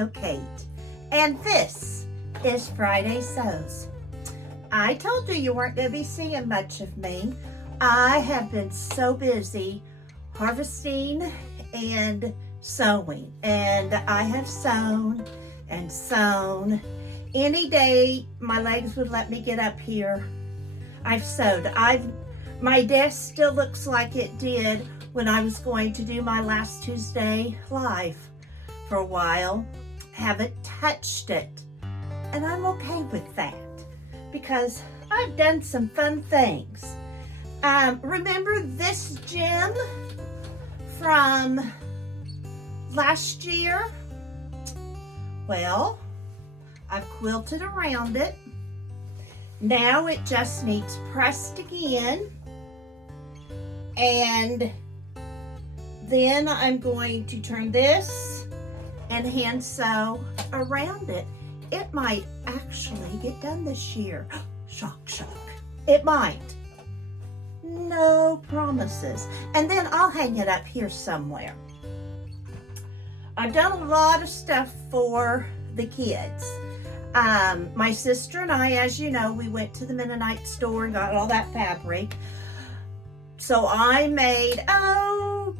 Sew Kate, and this is Friday Sews. I told you weren't going to be seeing much of me. I have been so busy harvesting and sewing, and I have sewn and sewn. Any day my legs would let me get up here, I've sewed. My desk still looks like it did when I was going to do my last Tuesday live for a while. Haven't touched it, and I'm okay with that because I've done some fun things. Remember this gem from last year? Well, I've quilted around it. Now it just needs pressed again, and then I'm going to turn this and hand sew around it. It might actually get done this year. Shock, shock. It might. No promises. And then I'll hang it up here somewhere. I've done a lot of stuff for the kids. My sister and I, as you know, we went to the Mennonite store and got all that fabric. So I made,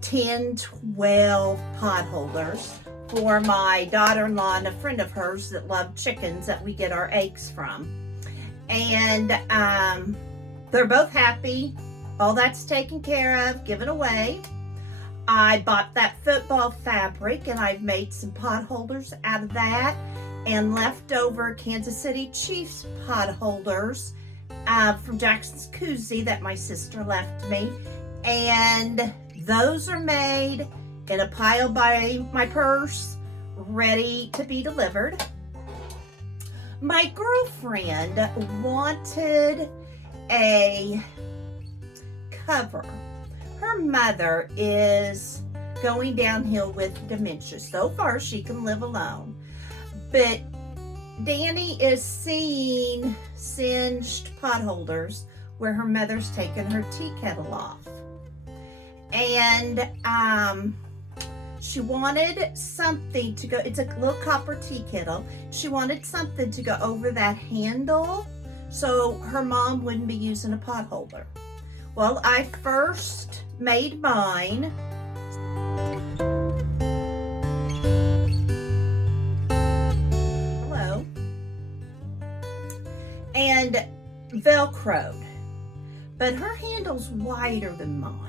10, 12 pot holders for my daughter-in-law and a friend of hers that loved chickens that we get our eggs from. And they're both happy. All that's taken care of, given away. I bought that football fabric and I've made some pot holders out of that, and leftover Kansas City Chiefs pot holders from Jackson's Koozie that my sister left me. And those are made in a pile by my purse, ready to be delivered. My girlfriend wanted a cover. Her mother is going downhill with dementia. So far, she can live alone. But Danny is seeing singed pot holders where her mother's taken her tea kettle off. And she wanted something to go, it's a little copper tea kettle. She wanted something to go over that handle so her mom wouldn't be using a pot holder. Well, I first made mine. Hello. And Velcroed. But her handle's wider than mine.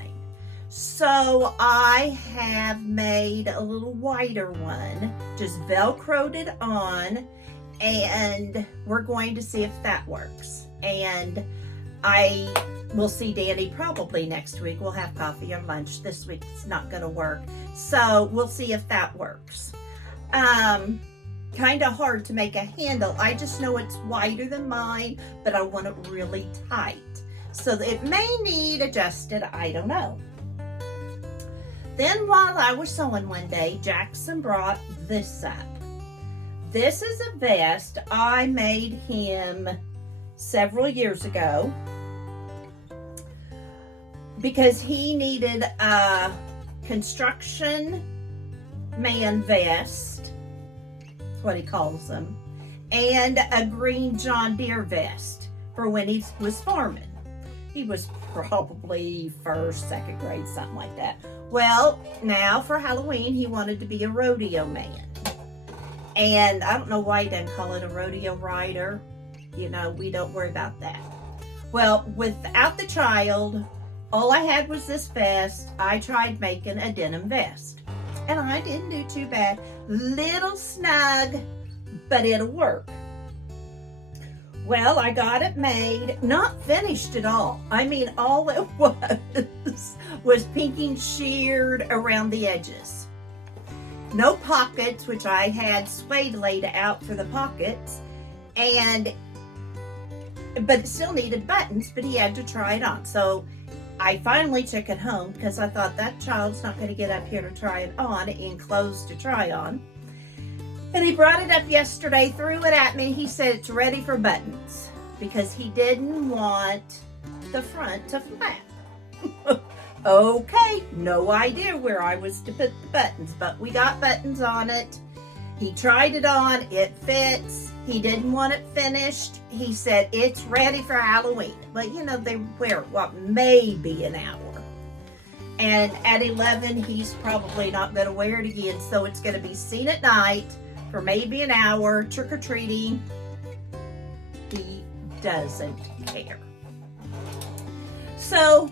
So I have made a little wider one, just Velcroed it on, and we're going to see if that works. And I will see Danny probably next week. We'll have coffee or lunch. This week it's not going to work. So we'll see if that works. Kind of hard to make a handle. I just know it's wider than mine, but I want it really tight. So it may need adjusted. I don't know. Then while I was sewing one day, Jackson brought this up. This is a vest I made him several years ago because he needed a construction man vest, that's what he calls them, and a green John Deere vest for when he was farming. He was probably first, second grade, something like that. Well, now for Halloween, he wanted to be a rodeo man. And I don't know why he didn't call it a rodeo rider. You know, we don't worry about that. Well, without the child, all I had was this vest. I tried making a denim vest. And I didn't do too bad. Little snug, but it'll work. Well, I got it made, not finished at all. I mean, all it was pinking sheared around the edges. No pockets, which I had suede laid out for the pockets, but it still needed buttons, but he had to try it on. So I finally took it home because I thought that child's not going to get up here to try it on in clothes to try on. And he brought it up yesterday, threw it at me. He said it's ready for buttons because he didn't want the front to flap. Okay, no idea where I was to put the buttons, but we got buttons on it. He tried it on, it fits. He didn't want it finished. He said it's ready for Halloween. But you know, they wear maybe an hour. And at 11, he's probably not going to wear it again. So it's going to be seen at night for maybe an hour, trick-or-treating. He doesn't care. So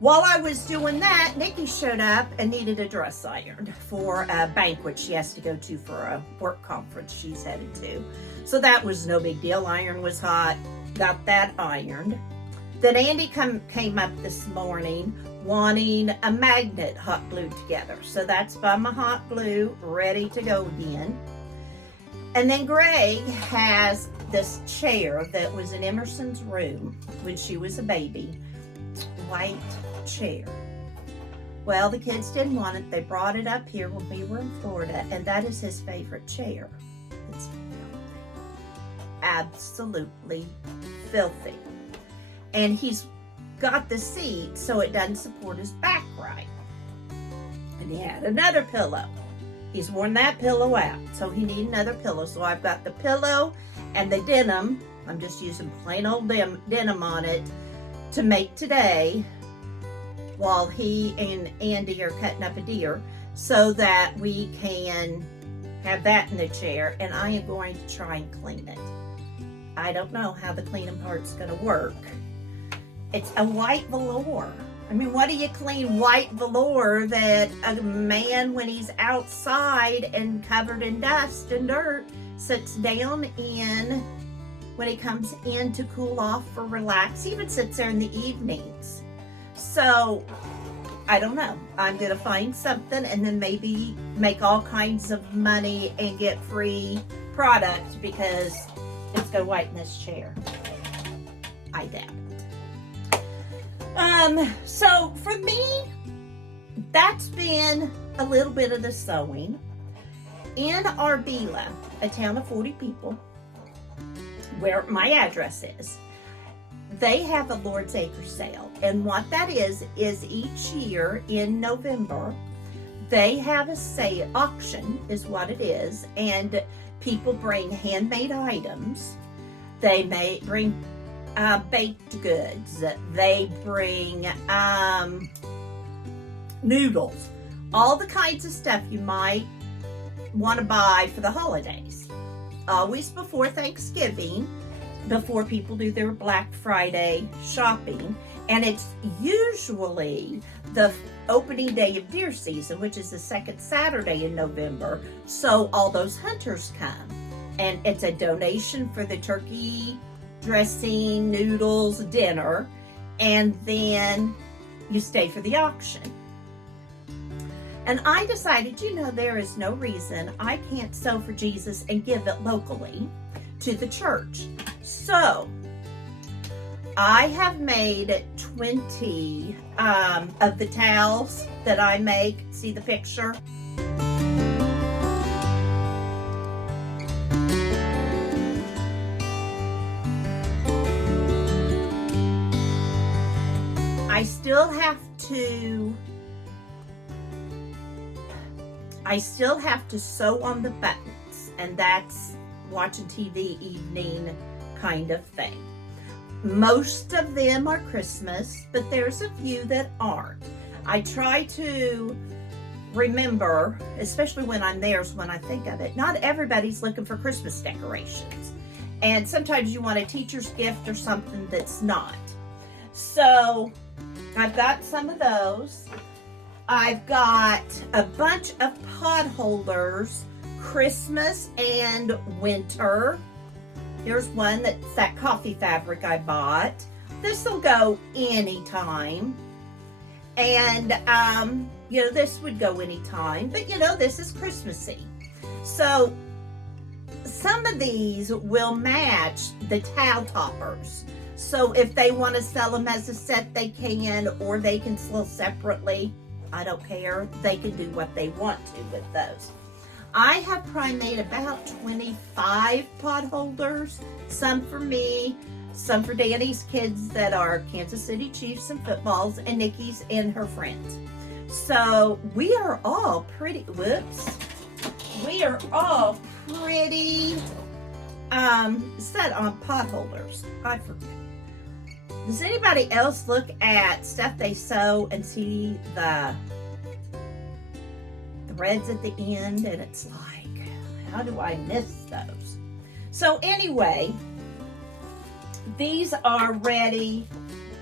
while I was doing that, Nikki showed up and needed a dress ironed for a banquet she has to go to for a work conference she's headed to. So that was no big deal. Iron was hot. Got that ironed. Then Andy came up this morning wanting a magnet hot glued together. So that's by my hot glue, ready to go again. And then Greg has this chair that was in Emerson's room when she was a baby. White chair. Well, the kids didn't want it. They brought it up here when we were in Florida, and that is his favorite chair. It's filthy. Absolutely filthy. And he's got the seat so it doesn't support his back right. And he had another pillow. He's worn that pillow out, so he needs another pillow. So I've got the pillow and the denim. I'm just using plain old denim on it to make today while he and Andy are cutting up a deer so that we can have that in the chair, and I am going to try and clean it. I don't know how the cleaning part's going to work. It's a white velour. I mean, what do you clean white velour that a man, when he's outside and covered in dust and dirt, sits down in when he comes in to cool off or relax? He even sits there in the evenings. So, I don't know. I'm going to find something and then maybe make all kinds of money and get free product because it's going to whiten this chair. I doubt it. So for me, that's been a little bit of the sewing. In Arbela, a town of 40 people, where my address is, they have a Lord's Acre sale. And what that is each year in November, they have a sale, auction is what it is, and people bring handmade items. They may bring baked goods. They bring noodles, all the kinds of stuff you might want to buy for the holidays. Always before Thanksgiving, before people do their Black Friday shopping. And it's usually the opening day of deer season, which is the second Saturday in November. So all those hunters come. And it's a donation for the turkey dressing, noodles, dinner, and then you stay for the auction. And I decided, there is no reason I can't sew for Jesus and give it locally to the church. So I have made 20 of the towels that I make. See the picture? I still have to sew on the buttons, and that's watching TV evening kind of thing. Most of them are Christmas, but there's a few that aren't. I try to remember, especially when I'm there, is when I think of it. Not everybody's looking for Christmas decorations. And sometimes you want a teacher's gift or something that's not. So I've got some of those. I've got a bunch of pot holders, Christmas and winter. Here's one that's that coffee fabric I bought. This will go anytime. And, this would go anytime. But, this is Christmassy. So, some of these will match the towel toppers. So, if they want to sell them as a set, they can, or they can sell separately. I don't care. They can do what they want to with those. I have probably made about 25 pot holders, some for me, some for Danny's kids that are Kansas City Chiefs and footballs, and Nikki's and her friends. So we are all pretty, we are all pretty set on pot holders. I forget. Does anybody else look at stuff they sew and see the threads at the end, and it's like, how do I miss those? So anyway, these are ready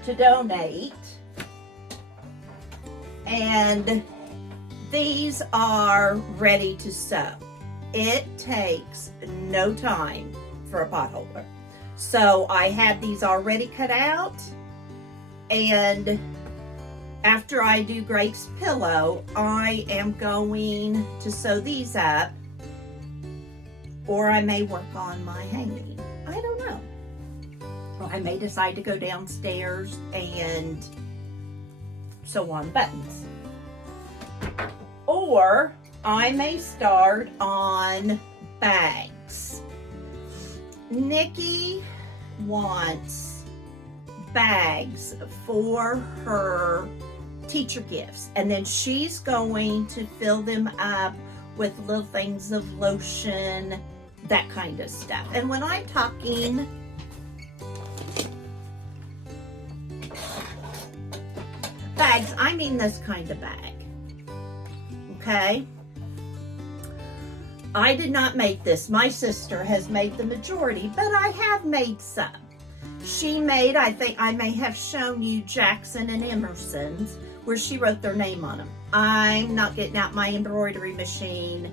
to donate, and these are ready to sew. It takes no time for a pot holder. So I had these already cut out, and after I do Grape's pillow, I am going to sew these up, or I may work on my hanging. I don't know. Or I may decide to go downstairs and sew on buttons. Or I may start on bags. Nikki wants bags for her teacher gifts, and then she's going to fill them up with little things of lotion, that kind of stuff. And when I'm talking bags, I mean this kind of bag. Okay? I did not make this. My sister has made the majority, but I have made some. She made, I think I may have shown you Jackson and Emerson's, where she wrote their name on them. I'm not getting out my embroidery machine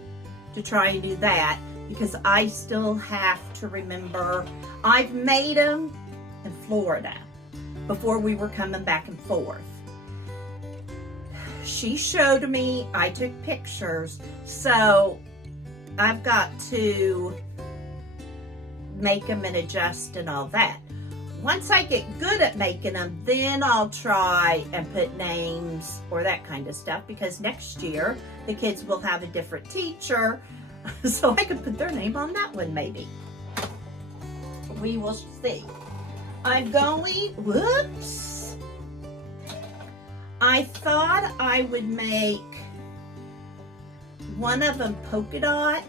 to try and do that, because I still have to remember. I've made them in Florida before we were coming back and forth. She showed me, I took pictures, so I've got to make them and adjust and all that. Once I get good at making them, then I'll try and put names or that kind of stuff, because next year the kids will have a different teacher, so I can put their name on that one maybe. We will see. I'm going, whoops. I thought I would make one of them polka dot.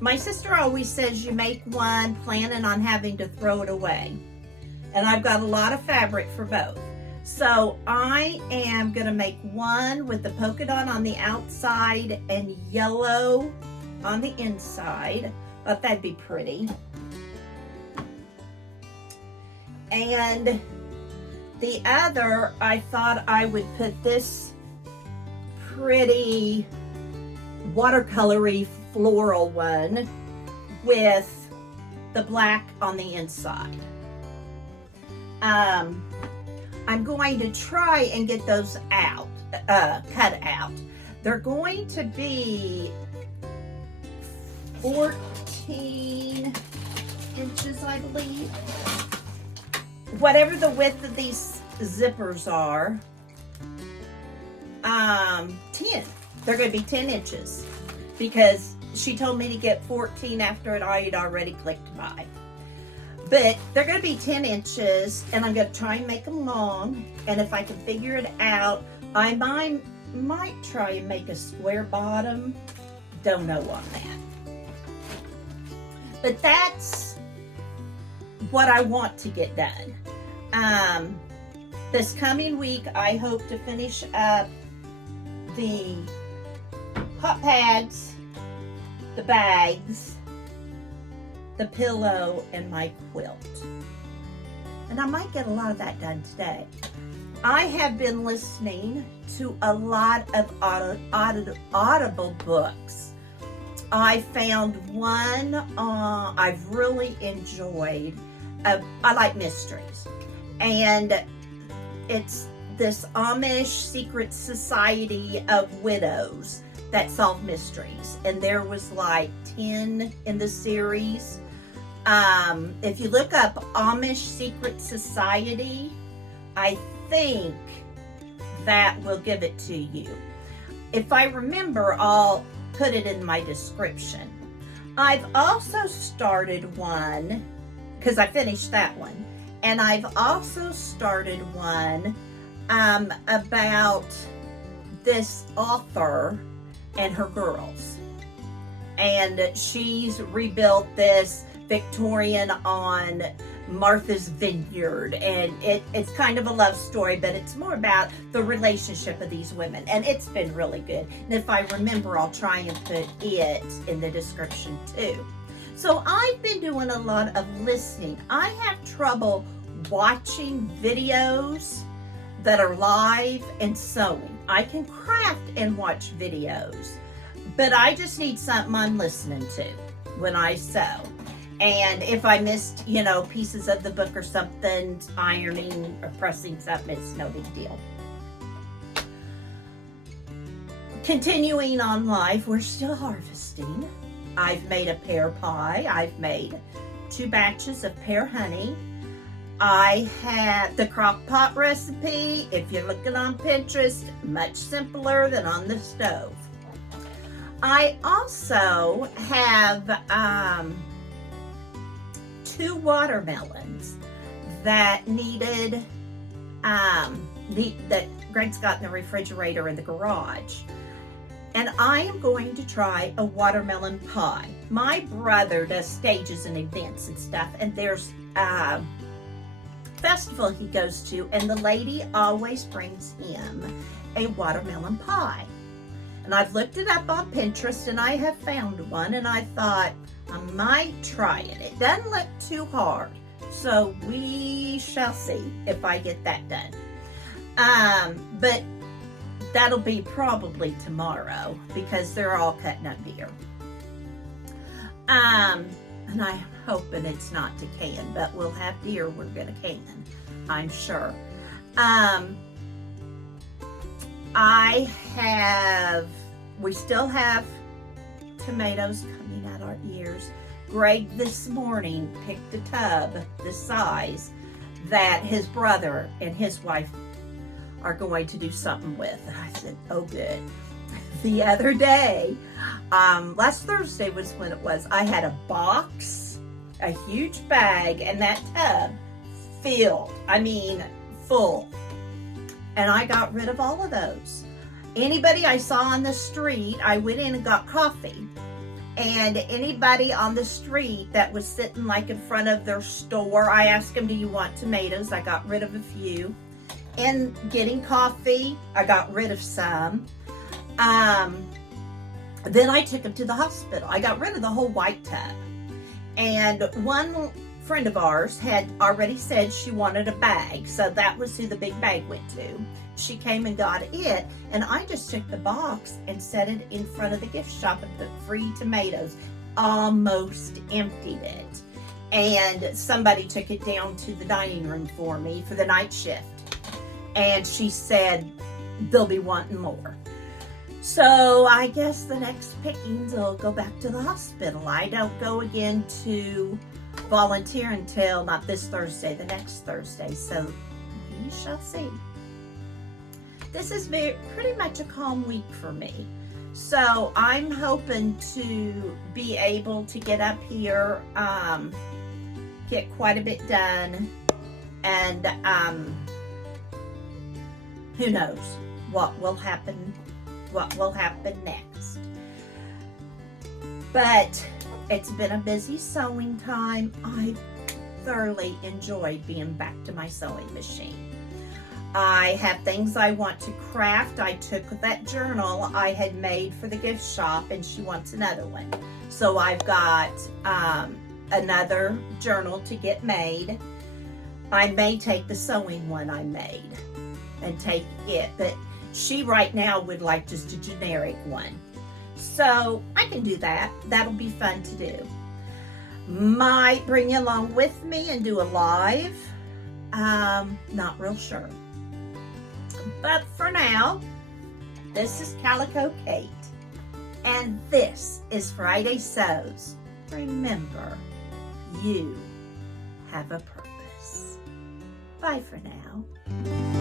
My sister always says you make one planning on having to throw it away. And I've got a lot of fabric for both. So I am gonna make one with the polka dot on the outside and yellow on the inside. Thought that'd be pretty. And the other, I thought I would put this pretty watercolory floral one with the black on the inside. I'm going to try and get those out, cut out. They're going to be 14 inches, I believe. Whatever the width of these zippers are, 10. They're going to be 10 inches because she told me to get 14 after it I had already clicked by. But they're going to be 10 inches, and I'm going to try and make them long. And if I can figure it out, I might try and make a square bottom. Don't know on that. But that's what I want to get done. This coming week, I hope to finish up the hot pads, the bags, the pillow, and my quilt. And I might get a lot of that done today. I have been listening to a lot of Audible books. I found one I've really enjoyed. I like mysteries. And it's this Amish secret society of widows that solve mysteries. And there was like 10 in the series. If you look up Amish Secret Society, I think that will give it to you. If I remember, I'll put it in my description. I've also started one, because I finished that one, and I've also started one about this author and her girls. and she's rebuilt this Victorian on Martha's Vineyard, and it's kind of a love story, but it's more about the relationship of these women, and it's been really good. And if I remember, I'll try and put it in the description too. So I've been doing a lot of listening. I have trouble watching videos that are live and sewing. I can craft and watch videos, but I just need something I'm listening to when I sew. And if I missed, pieces of the book or something, ironing or pressing something, it's no big deal. Continuing on life, we're still harvesting. I've made a pear pie. I've made 2 batches of pear honey. I had the crock pot recipe. If you're looking on Pinterest, much simpler than on the stove. I also have 2 watermelons that needed, that Greg's got in the refrigerator in the garage. And I am going to try a watermelon pie. My brother does stages and events and stuff, and there's a festival he goes to, and the lady always brings him a watermelon pie. And I've looked it up on Pinterest, and I have found one, and I thought I might try it. It doesn't look too hard, so we shall see if I get that done. But that'll be probably tomorrow because they're all cutting up deer. And I'm hoping it's not to can, but we'll have deer we're gonna can, I'm sure. We still have tomatoes coming out our ears. Greg this morning picked a tub this size that his brother and his wife are going to do something with. And I said, oh good. The other day, last Thursday was when it was, I had a box, a huge bag, and that tub filled, full. And I got rid of all of those. Anybody I saw on the street, I went in and got coffee. And anybody on the street that was sitting like in front of their store, I asked them, do you want tomatoes? I got rid of a few. And getting coffee, I got rid of some. Then I took them to the hospital. I got rid of the whole white tub. And one friend of ours had already said she wanted a bag, so that was who the big bag went to. She came and got it, and I just took the box and set it in front of the gift shop and put free tomatoes. Almost emptied it. And somebody took it down to the dining room for me for the night shift. And she said they'll be wanting more. So I guess the next pickings will go back to the hospital. I don't go again to volunteer until not this Thursday, the next Thursday. So we shall see. This has been pretty much a calm week for me. So I'm hoping to be able to get up here, get quite a bit done, and who knows what will happen next. But it's been a busy sewing time. I thoroughly enjoyed being back to my sewing machine. I have things I want to craft. I took that journal I had made for the gift shop, and she wants another one. So I've got another journal to get made. I may take the sewing one I made and take it, but she right now would like just a generic one. So I can do that. That'll be fun to do. Might bring you along with me and do a live. Not real sure. But for now, this is Calico Kate, and this is Friday Sews. Remember, you have a purpose. Bye for now.